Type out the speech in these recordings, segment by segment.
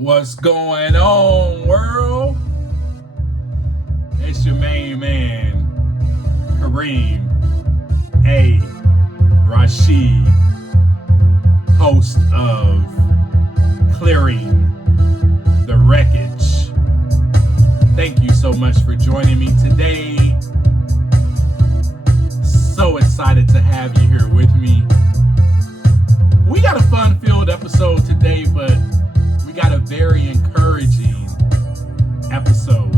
What's going on, world? It's your main man, Kareem A. Rashid, host of Clearing the Wreckage. Thank you so much for joining me today. So excited to have you here with me. We got a fun-filled episode today, but we got a very encouraging episode.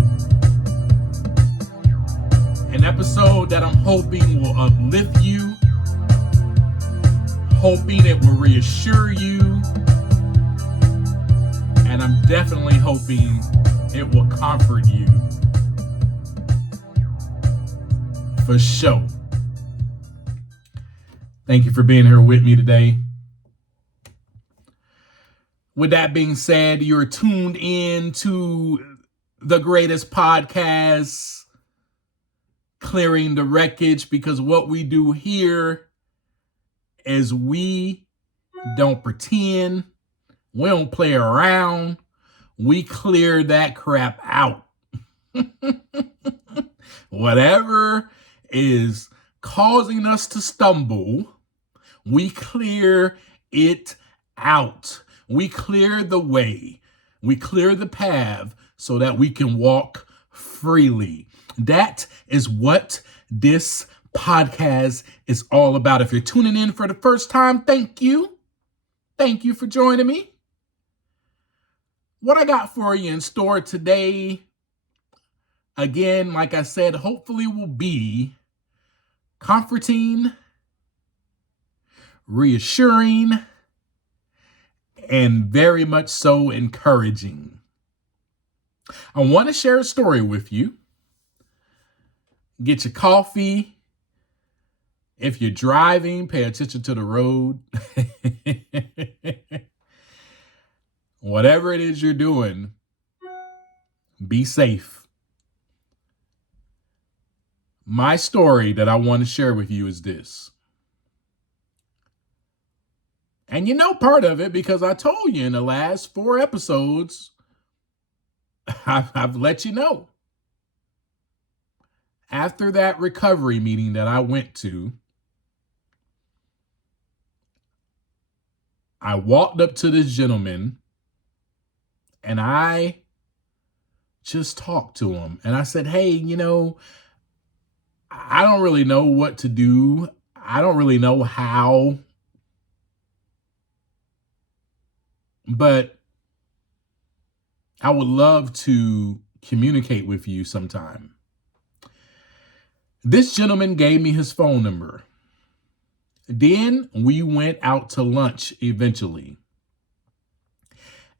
An episode that I'm hoping will uplift you, hoping it will reassure you, and I'm definitely hoping it will comfort you. For sure. Thank you for being here with me today. With that being said, you're tuned in to the greatest podcast, Clearing the Wreckage, because what we do here is we don't pretend, we don't play around, we clear that crap out. Whatever is causing us to stumble, we clear it out. We clear the way. We clear the path so that we can walk freely. That is what this podcast is all about. If you're tuning in for the first time, thank you. Thank you for joining me. What I got for you in store today, again, like I said, hopefully will be comforting, reassuring, and very much so encouraging. I want to share a story with you. Get your coffee. If you're driving, pay attention to the road. Whatever it is you're doing, be safe. My story that I want to share with you is this. And you know part of it because I told you in the last 4 episodes, I've let you know. After that recovery meeting that I went to, I walked up to this gentleman and I just talked to him. And I said, hey, I don't really know what to do. I don't really know how. But I would love to communicate with you sometime. This gentleman gave me his phone number. Then we went out to lunch eventually.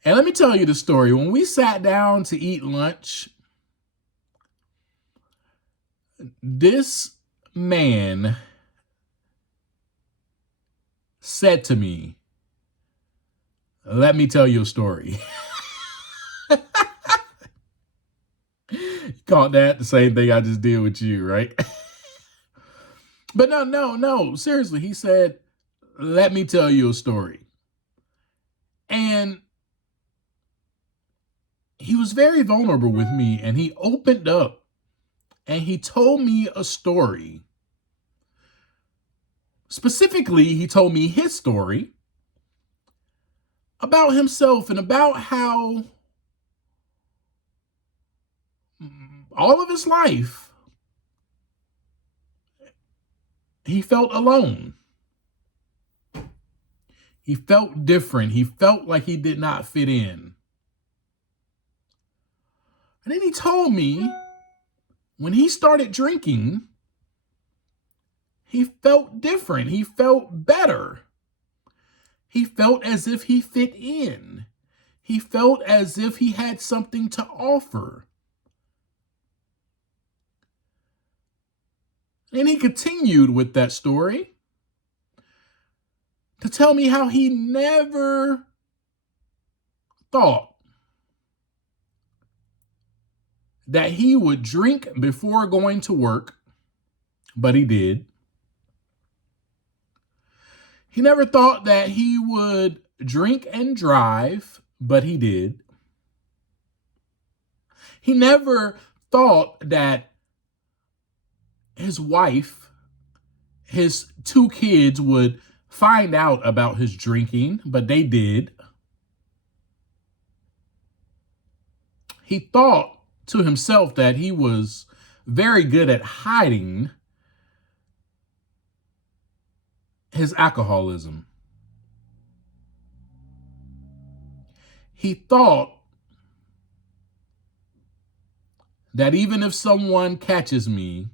And let me tell you the story. When we sat down to eat lunch, this man said to me, let me tell you a story. You caught that? The same thing I just did with you, right? But no. Seriously, he said, let me tell you a story. And he was very vulnerable with me, and he opened up and he told me a story. Specifically, he told me his story about himself and about how all of his life he felt alone. He felt different. He felt like he did not fit in. And then he told me when he started drinking, he felt different. He felt better. He felt as if he fit in. He felt as if he had something to offer. And he continued with that story to tell me how he never thought that he would drink before going to work, but he did. He never thought that he would drink and drive, but he did. He never thought that his wife, his two kids would find out about his drinking, but they did. He thought to himself that he was very good at hiding his alcoholism. He thought that even if someone catches me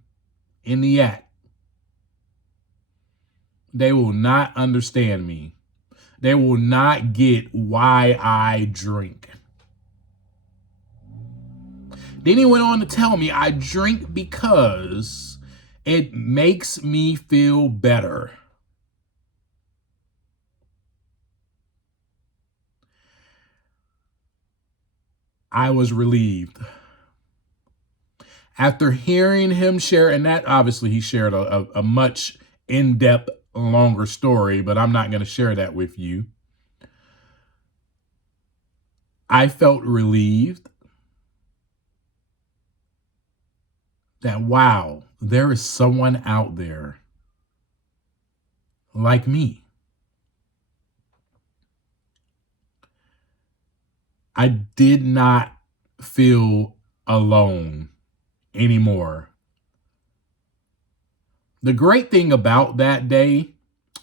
in the act, they will not understand me. They will not get why I drink. Then he went on to tell me I drink because it makes me feel better. I was relieved. After hearing him share, and that obviously he shared a much in-depth, longer story, but I'm not going to share that with you. I felt relieved that, wow, there is someone out there like me. I did not feel alone anymore. The great thing about that day,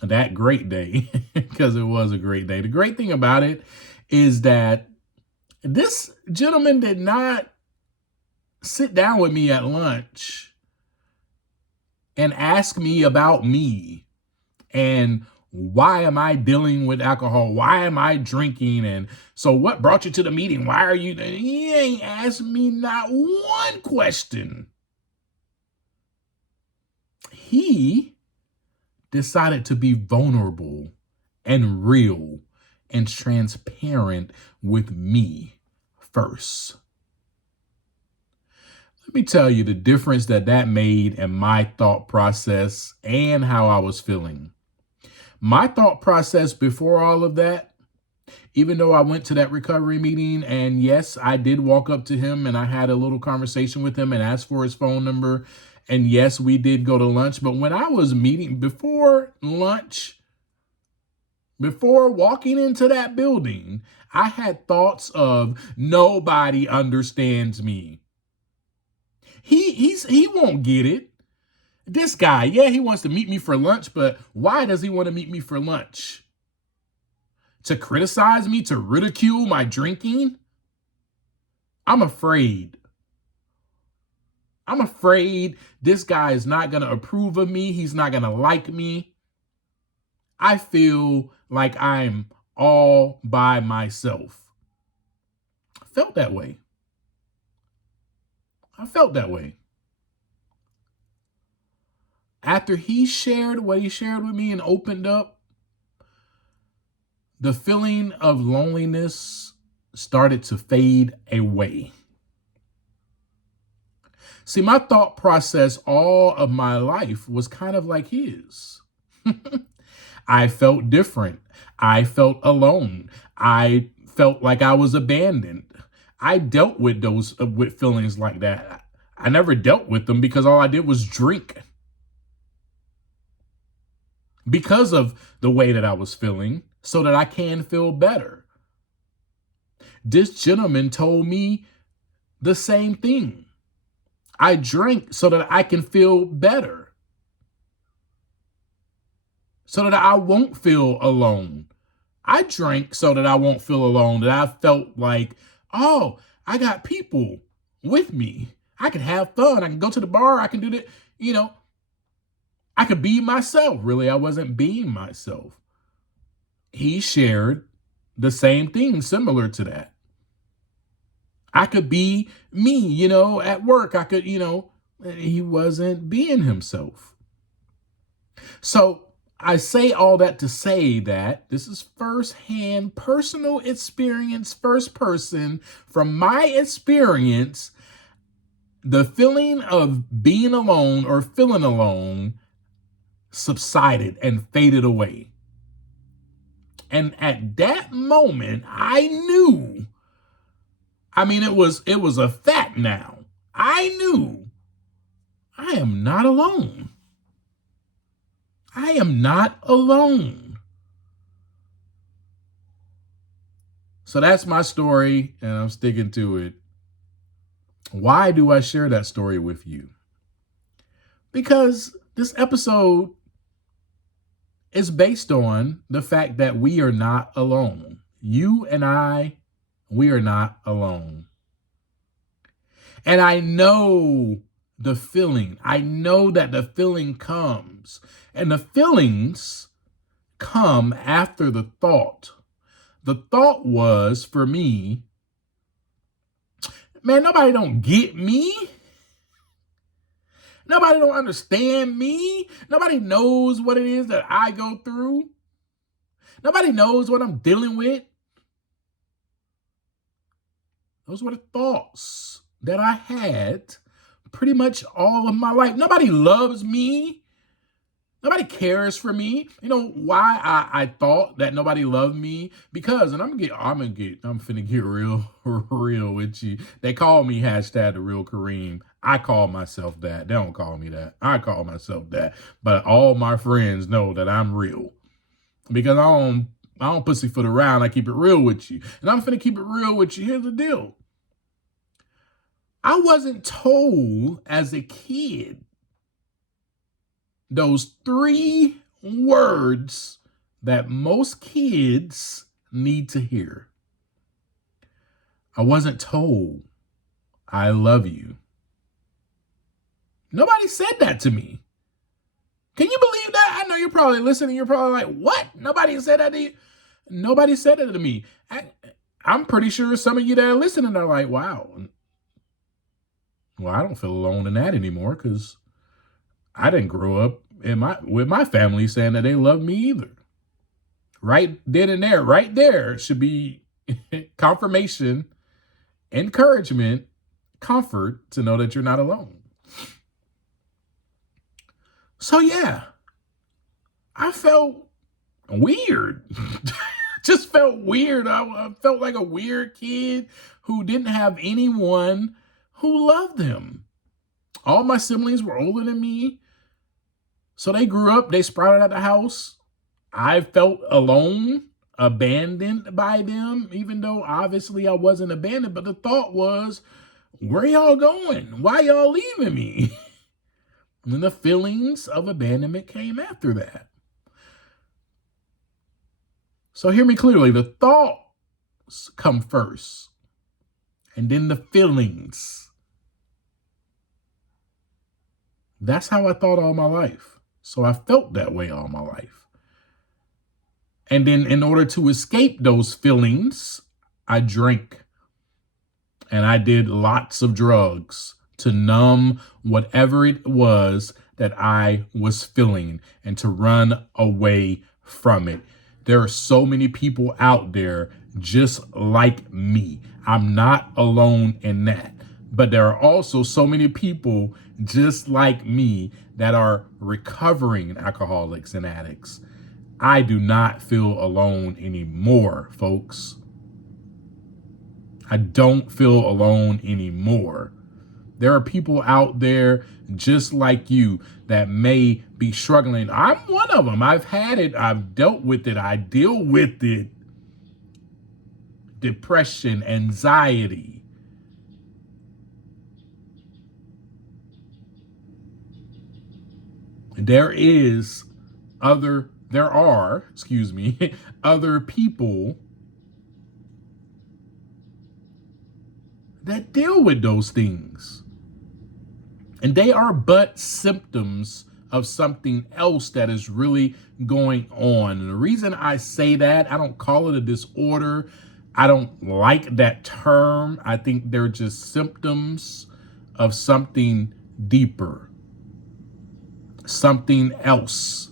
that great day, because it was a great day, the great thing about it is that this gentleman did not sit down with me at lunch and ask me about me and why am I dealing with alcohol? Why am I drinking? And so what brought you to the meeting? Why are you? He ain't asked me not one question. He decided to be vulnerable and real and transparent with me first. Let me tell you the difference that made in my thought process and how I was feeling. My thought process before all of that, even though I went to that recovery meeting, and yes, I did walk up to him and I had a little conversation with him and asked for his phone number. And yes, we did go to lunch. But when I was meeting before lunch, before walking into that building, I had thoughts of nobody understands me. He won't get it. This guy, yeah, he wants to meet me for lunch, but why does he want to meet me for lunch? To criticize me, to ridicule my drinking? I'm afraid. I'm afraid this guy is not going to approve of me. He's not going to like me. I feel like I'm all by myself. I felt that way. I felt that way. After he shared what he shared with me and opened up, the feeling of loneliness started to fade away. See, my thought process all of my life was kind of like his. I felt different. I felt alone. I felt like I was abandoned. I dealt with those with feelings like that. I never dealt with them because all I did was drink. Because of the way that I was feeling, so that I can feel better. This gentleman told me the same thing. I drank so that I can feel better. So that I won't feel alone. I drank so that I won't feel alone, that I felt like, oh, I got people with me. I can have fun. I can go to the bar. I can do that. I could be myself. Really, I wasn't being myself. He shared the same thing similar to that. I could be me, at work. I could, he wasn't being himself. So I say all that to say that this is firsthand personal experience, first person from my experience. The feeling of being alone or feeling alone subsided and faded away. And at that moment, I knew I mean, it was a fact now. I knew I am not alone. I am not alone. So that's my story, and I'm sticking to it. Why do I share that story with you? Because this episode is based on the fact that we are not alone. You and I, we are not alone. And I know the feeling. I know that the feeling comes. And the feelings come after the thought. The thought was, for me, man, nobody don't get me. Nobody don't understand me. Nobody knows what it is that I go through. Nobody knows what I'm dealing with. Those were the thoughts that I had pretty much all of my life. Nobody loves me. Nobody cares for me. You know why I thought that nobody loved me? Because, and I'm finna get real, real with you. They call me hashtag the real Kareem. I call myself that. They don't call me that. I call myself that. But all my friends know that I'm real. Because I don't pussyfoot around. I keep it real with you. And I'm finna keep it real with you. Here's the deal. I wasn't told as a kid those 3 words that most kids need to hear. I wasn't told, I love you. Nobody said that to me. Can you believe that? I know you're probably listening. You're probably like, what? Nobody said that to you? Nobody said it to me. I'm pretty sure some of you that are listening are like, wow. Well, I don't feel alone in that anymore because I didn't grow up with my family saying that they love me either. Right then and there, right there should be confirmation, encouragement, comfort to know that you're not alone. So yeah, I felt weird. Just felt weird. I felt like a weird kid who didn't have anyone who loved them. All my siblings were older than me. So they grew up, they sprouted out the house. I felt alone, abandoned by them, even though obviously I wasn't abandoned. But the thought was, where y'all going? Why y'all leaving me? And the feelings of abandonment came after that. So hear me clearly. The thoughts come first, and then the feelings. That's how I thought all my life. So I felt that way all my life. And then in order to escape those feelings, I drank. And I did lots of drugs to numb whatever it was that I was feeling and to run away from it. There are so many people out there just like me. I'm not alone in that. But there are also so many people just like me that are recovering alcoholics and addicts. I do not feel alone anymore, folks. I don't feel alone anymore. There are people out there just like you that may be struggling. I'm one of them. I've had it. I've dealt with it. I deal with it. Depression, anxiety. There are other people that deal with those things. And they are but symptoms of something else that is really going on. And the reason I say that, I don't call it a disorder. I don't like that term. I think they're just symptoms of something deeper, something else.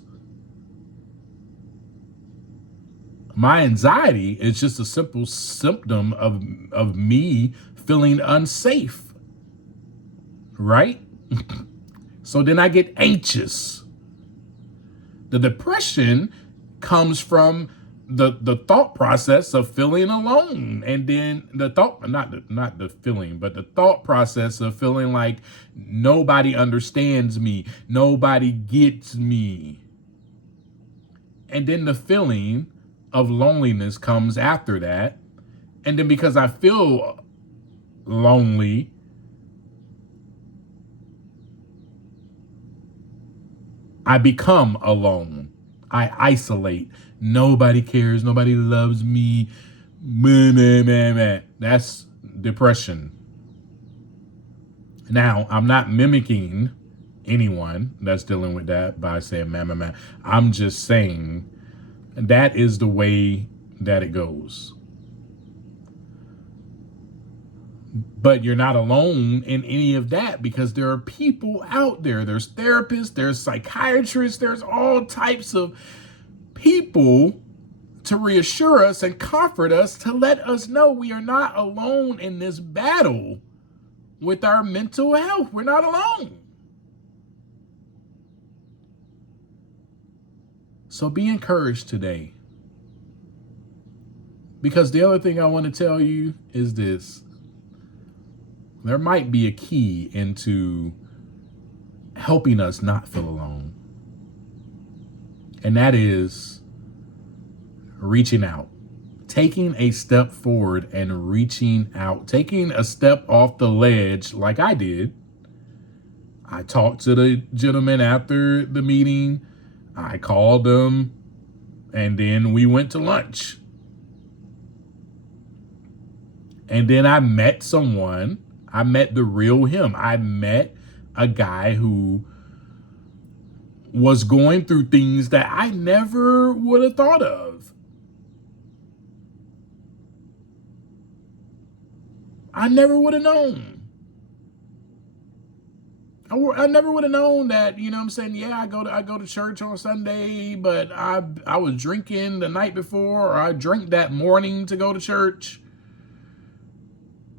My anxiety is just a simple symptom of me feeling unsafe, right? So then I get anxious. The depression comes from the thought process of feeling alone, and then the thought, not the feeling, but the thought process of feeling like nobody understands me, nobody gets me. And then the feeling of loneliness comes after that. And then because I feel lonely, I become alone. I isolate. Nobody cares. Nobody loves me. Meh, meh, meh, meh. That's depression. Now, I'm not mimicking anyone that's dealing with that by saying, man, man, man. I'm just saying that is the way that it goes. But you're not alone in any of that, because there are people out there. There's therapists, there's psychiatrists, there's all types of people to reassure us and comfort us, to let us know we are not alone in this battle with our mental health. We're not alone. So be encouraged today. Because the other thing I want to tell you is this. There might be a key into helping us not feel alone. And that is reaching out. Taking a step forward and reaching out. Taking a step off the ledge like I did. I talked to the gentleman after the meeting. I called him. And then we went to lunch. And then I met someone. I met the real him. I met a guy who was going through things that I never would have thought of. I never would have known. I never would have known that, you know what I'm saying? Yeah, I go to church on Sunday, but I was drinking the night before, or I drank that morning to go to church.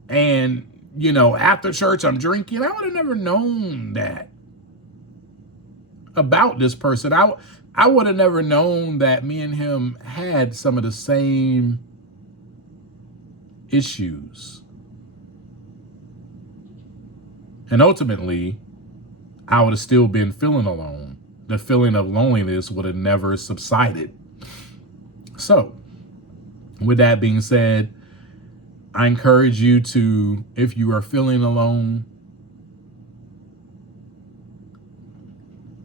And, you know, after church I'm drinking. I would have never known that about this person. I would have never known that me and him had some of the same issues. And ultimately, I would have still been feeling alone. The feeling of loneliness would have never subsided. So, with that being said, I encourage you to, if you are feeling alone,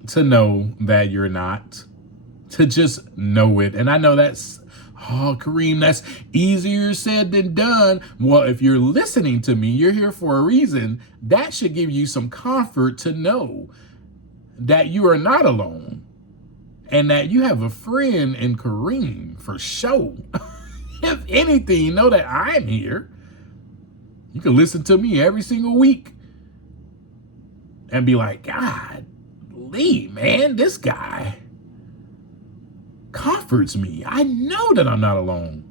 to know that you're not, to just know it. And I know that's, oh, Kareem, that's easier said than done. Well, if you're listening to me, you're here for a reason. That should give you some comfort to know that you are not alone and that you have a friend in Kareem for sure. If anything, know that I'm here. You can listen to me every single week and be like, God, Lee, man, this guy comforts me. I know that I'm not alone.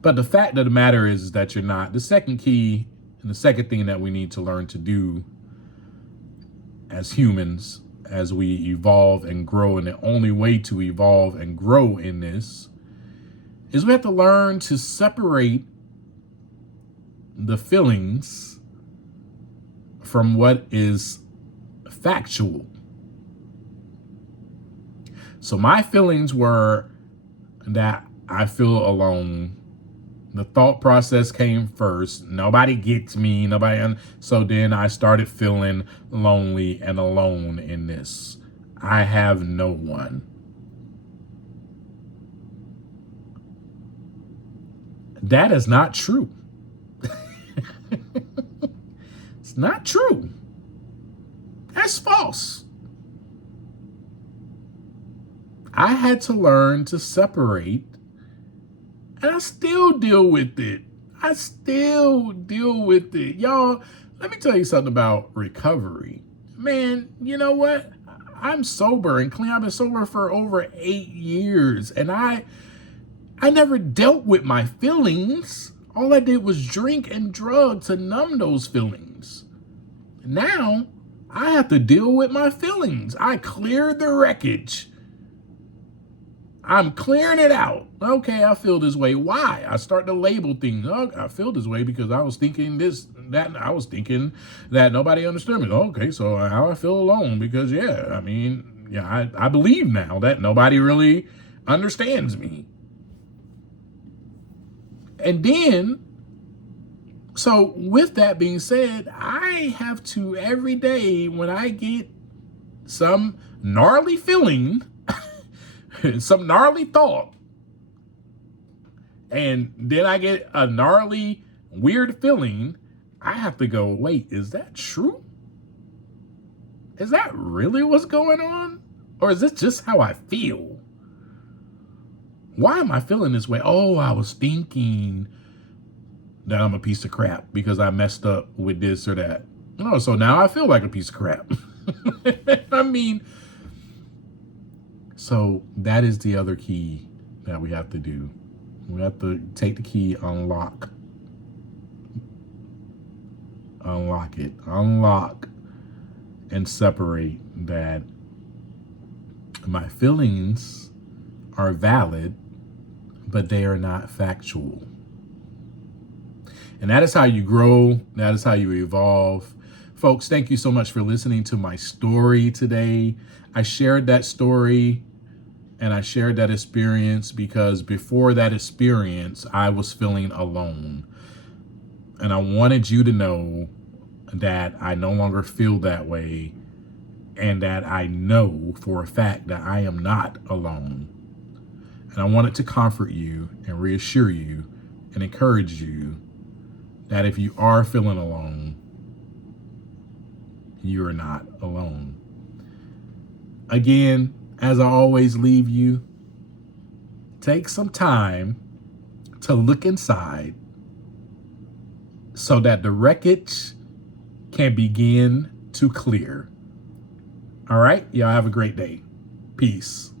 But the fact of the matter is that you're not. The second key and the second thing that we need to learn to do as humans, as we evolve and grow, and the only way to evolve and grow in this is we have to learn to separate the feelings from what is factual. So my feelings were that I feel alone. The thought process came first. Nobody gets me. So then I started feeling lonely and alone in this. I have no one. That is not true. It's not true. That's false. I had to learn to separate. And I still deal with it. I still deal with it. Y'all, let me tell you something about recovery. Man, you know what? I'm sober and clean. I've been sober for over 8 years. And I never dealt with my feelings. All I did was drink and drug to numb those feelings. Now, I have to deal with my feelings. I cleared the wreckage. I'm clearing it out. Okay, I feel this way. Why? I start to label things. Oh, I feel this way because I was thinking this, that, and I was thinking that nobody understood me. Okay, so how I feel alone because, yeah, I mean, yeah, I believe now that nobody really understands me. And then, so with that being said, I have to every day when I get some gnarly feeling, some gnarly thought, and then I get a gnarly, weird feeling, I have to go, wait, is that true? Is that really what's going on? Or is this just how I feel? Why am I feeling this way? Oh, I was thinking that I'm a piece of crap because I messed up with this or that. Oh, so now I feel like a piece of crap. I mean, so that is the other key that we have to do. We have to take the key, unlock it, and separate that my feelings are valid, but they are not factual. And that is how you grow. That is how you evolve. Folks, thank you so much for listening to my story today. I shared that story and I shared that experience because before that experience, I was feeling alone. And I wanted you to know that I no longer feel that way and that I know for a fact that I am not alone. And I wanted to comfort you and reassure you and encourage you that if you are feeling alone, you are not alone. Again, as I always leave you, take some time to look inside so that the wreckage can begin to clear. All right, y'all have a great day. Peace.